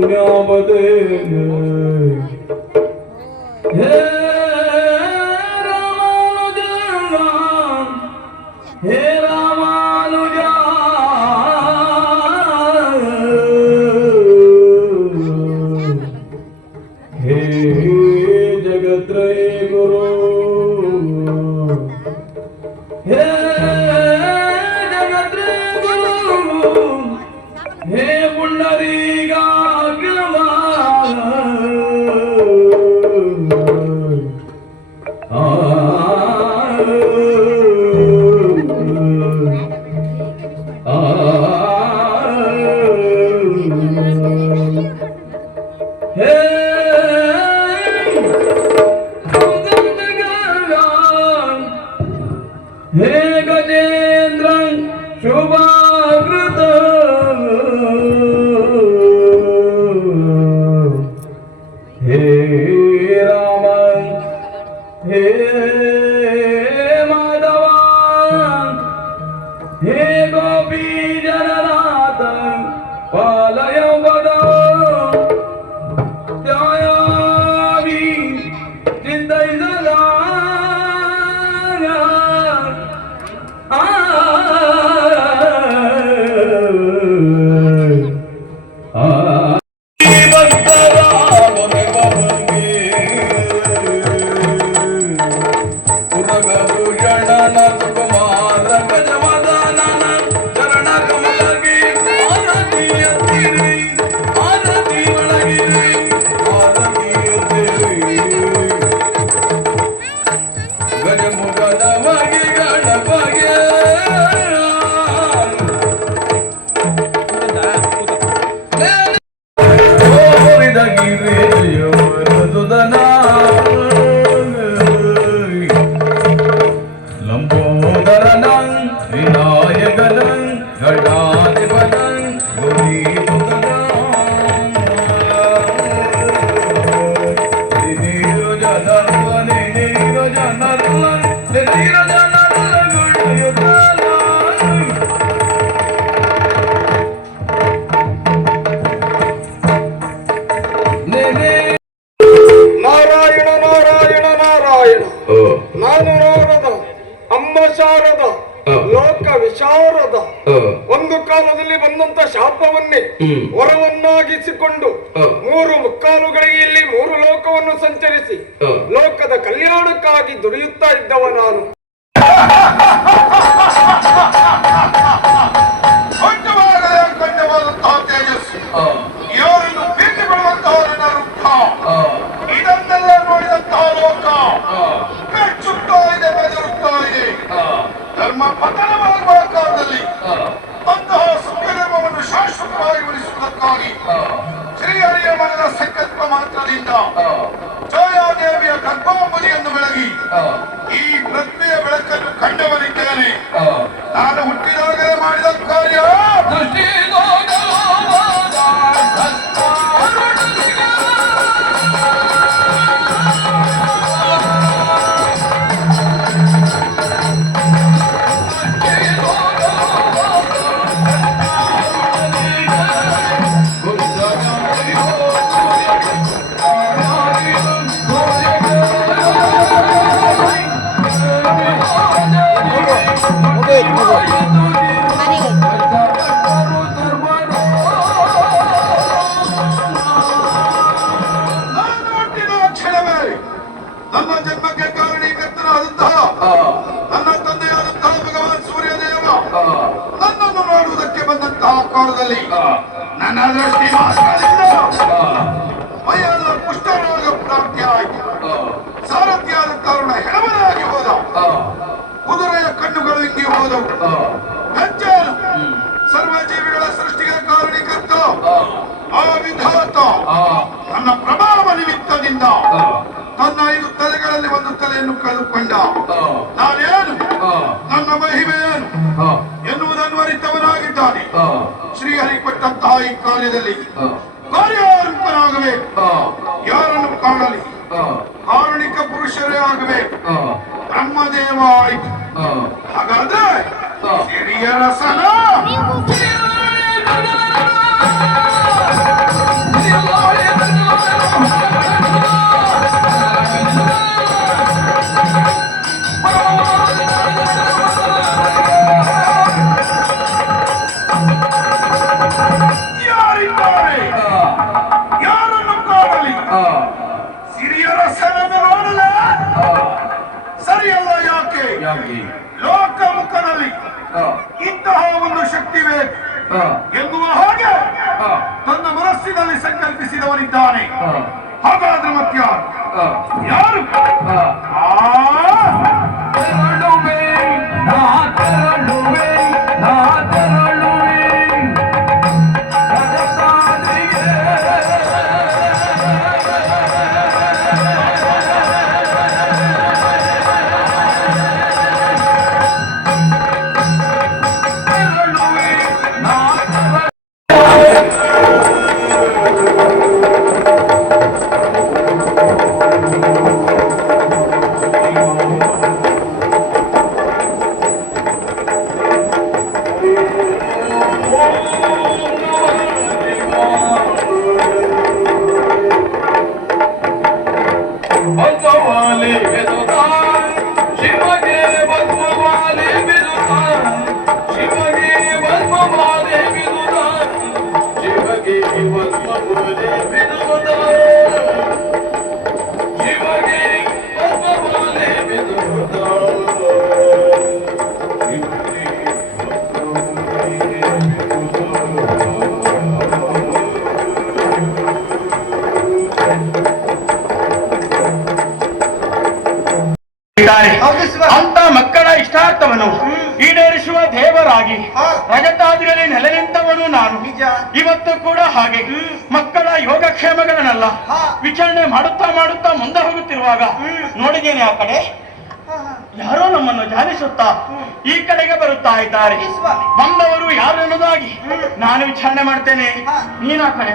पुण्यापते हे रामानुजा हे रामानुजा हे जगत्रय गुरु हे हे पुंडरीका हे गजेंद्र शुभाकृत हे राम हे माधव हे गोपी जननाथ पालय वद त्यायावी चिंतयिसदा ಲೋಕ ವಿಚಾರದ ಒಂದು ಕಾಲದಲ್ಲಿ ಬಂದಂತ ಶಾಪವನ್ನೇ ವರವನ್ನಾಗಿಸಿಕೊಂಡು 3 ಮುಕ್ಕಾಲುಗಳಿಗೆ ಇಲ್ಲಿ 3 ಲೋಕವನ್ನು ಸಂಚರಿಸಿ ಲೋಕದ ಕಲ್ಯಾಣಕ್ಕಾಗಿ ದುಡಿಯುತ್ತಾ ಇದ್ದವ ನಾನು. ಇದನ್ನೆಲ್ಲ ನೋಡಿದಂತಹ ಲೋಕ ಬೆಚ್ಚುತ್ತಾ ಇದೆ, ಬೆದರುತ್ತಾ ಇದೆ. ಧರ್ಮ ಪತನವಾಗುವ ಕಾಲದಲ್ಲಿ ಅಂತಹ ಸುಖಧರ್ಮವನ್ನು ಶಾಶ್ವತವಾಗಿ ಉಳಿಸುವುದಕ್ಕಾಗಿ ಶ್ರೀಹರಿಯ ಮನದ ಸಂಕಲ್ಪ ಮಾತ್ರದಿಂದ ಛಾಯಾದೇವಿಯ ಗರ್ಭಾಂಬುದಿಯನ್ನು ಬೆಳಗಿ ಈ ಪೃಥ್ವಿಯ ಬೆಳಕನ್ನು ಕಂಡವನಿದ್ದೇನೆ. ನಾನು ಹುಟ್ಟಿದಾಗಲೇ ಮಾಡಿದ ಕಾರ್ಯ ನನ್ನ ಜನ್ಮಕ್ಕೆ ಕಾರಣೀಕರ್ತನಾದಂತಹ ನನ್ನ ತಂದೆಯಾದಂತಹ ಭಗವಾನ್ ಸೂರ್ಯದೇವ ನನ್ನನ್ನು ನೋಡುವುದಕ್ಕೆ ಬಂದಂತಹ ಕಾಲದಲ್ಲಿ ನನ್ನ ದೃಷ್ಟಿ ಮೈಯಾದ ಪುಷ್ಟರೋಗ ಪ್ರಾಪ್ತಿ ಆಯಿತು. ಸಾರಥಿಯಾದ ಕಾರಣ ಹೆಣವನಾಗಿ ಹೋದ. ಕುದುರೆಯ ಕಣ್ಣುಗಳು ಹಿಂಗಿ ಹೋದವು. ಹೆಜ್ಜೆನು ಸರ್ವಜೀವಿಗಳ ಸೃಷ್ಟಿಗೆ ಕಾರಣೀಕರ್ತ ಆ ವಿಧಾತ ನನ್ನ ಪ್ರಭಾವ ನಿಮಿತ್ತದಿಂದ ತನ್ನ 5 ತಲೆಗಳಲ್ಲಿ ಒಂದು ತಲೆಯನ್ನು ಕಳೆದುಕೊಂಡ. ನಾನೇನು, ನನ್ನ ಮಹಿಮೆಯೇನು ಎನ್ನುವುದನ್ನು ಅರಿತವನಾಗಿದ್ದಾನೆ. ಶ್ರೀಹರಿ ಕೊಟ್ಟಂತಹ ಈ ಕಾರ್ಯದಲ್ಲಿ ಕಾರ್ಯಾರೂಪನಾಗಬೇಕು. ಯಾರನ್ನು ಕಾಣಲಿ ಕಾರಣಿಕ ಪುರುಷರೇ ಆಗಬೇಕು. ಬ್ರಹ್ಮದೇವ ಆಯ್ತು. ಹಾಗಾದ್ರೆ ಹಿರಿಯರ ಸನ ಯಾಕೆ ಲೋಕಮುಖನಲ್ಲಿ ಇಂತಹ ಒಂದು ಶಕ್ತಿ ಬೇಕು ಎನ್ನುವ ಹಾಗೆ ತನ್ನ ಮನಸ್ಸಿನಲ್ಲಿ ಸಂಕಲ್ಪಿಸಿದವನಿದ್ದಾನೆ. ಹಾಗಾದ್ರೆ ಮತ್ಯಾರು ಯಾರು? ಅಂತ ಮಕ್ಕಳ ಇಷ್ಟಾರ್ಥವನ್ನು ಈಡೇರಿಸುವ ದೇವರಾಗಿ ರಜತಾದ್ರಿಯಲ್ಲಿ ನೆಲೆ ನಿಂತವನು ನಾನು. ಇವತ್ತು ಕೂಡ ಹಾಗೆ ಮಕ್ಕಳ ಯೋಗಕ್ಷೇಮಗಳನ್ನೆಲ್ಲ ವಿಚಾರಣೆ ಮಾಡುತ್ತಾ ಮಾಡುತ್ತಾ ಮುಂದೆ ಹೋಗುತ್ತಿರುವಾಗ ನೋಡಿದ್ದೇನೆ ಆ ಕಡೆ ಯಾರೋ ನಮ್ಮನ್ನು ಜಾಲಿಸುತ್ತಾ ಈ ಕಡೆಗೆ ಬರುತ್ತಾ ಇದ್ದಾರೆ. ಬಂದವರು ಯಾರು ಎನ್ನುವುದಾಗಿ ನಾನು ವಿಚಾರಣೆ ಮಾಡ್ತೇನೆ, ನೀನು ಆ ಕಡೆ